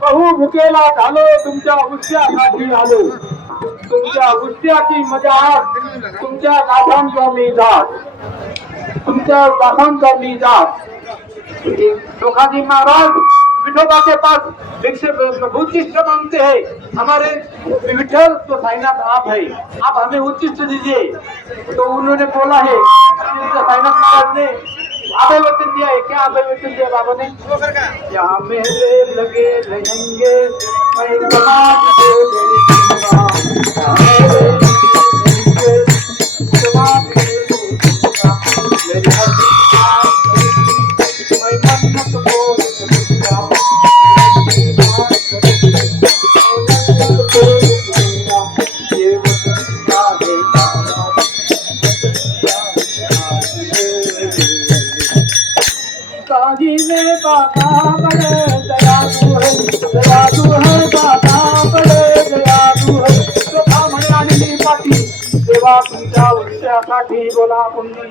बहु भुकेला झालो तुमच्या उष्ट्यासाठी आलो तुमच्या उष्ट्याची मजाक तुमच्या गाठांचा मी जात तुमच्या गाठांचा मी जात लोकाजी महाराज विठोबा के पास उच्चिष्ट मांगते हैं हमारे विठल तो साईनाथ आप है आप हमें उच्चिष्ट दीजिए तो उन्होंने बोला है साईनाथ महाराज ने आभे वचन दिया है क्या आभे वचन दिया बाबा ने यहाँ मेरे लगे रहेंगे मैं समाज को देऊंगा मेरे रहेंगे समाज को देऊंगा मेरी मैं मन्नत को बाबा बड़े दयालु है बाबा बड़े दयालु है तो ब्राह्मण आणि पाठी देवा तुमच्या उच्चासाठी बोला पुण्य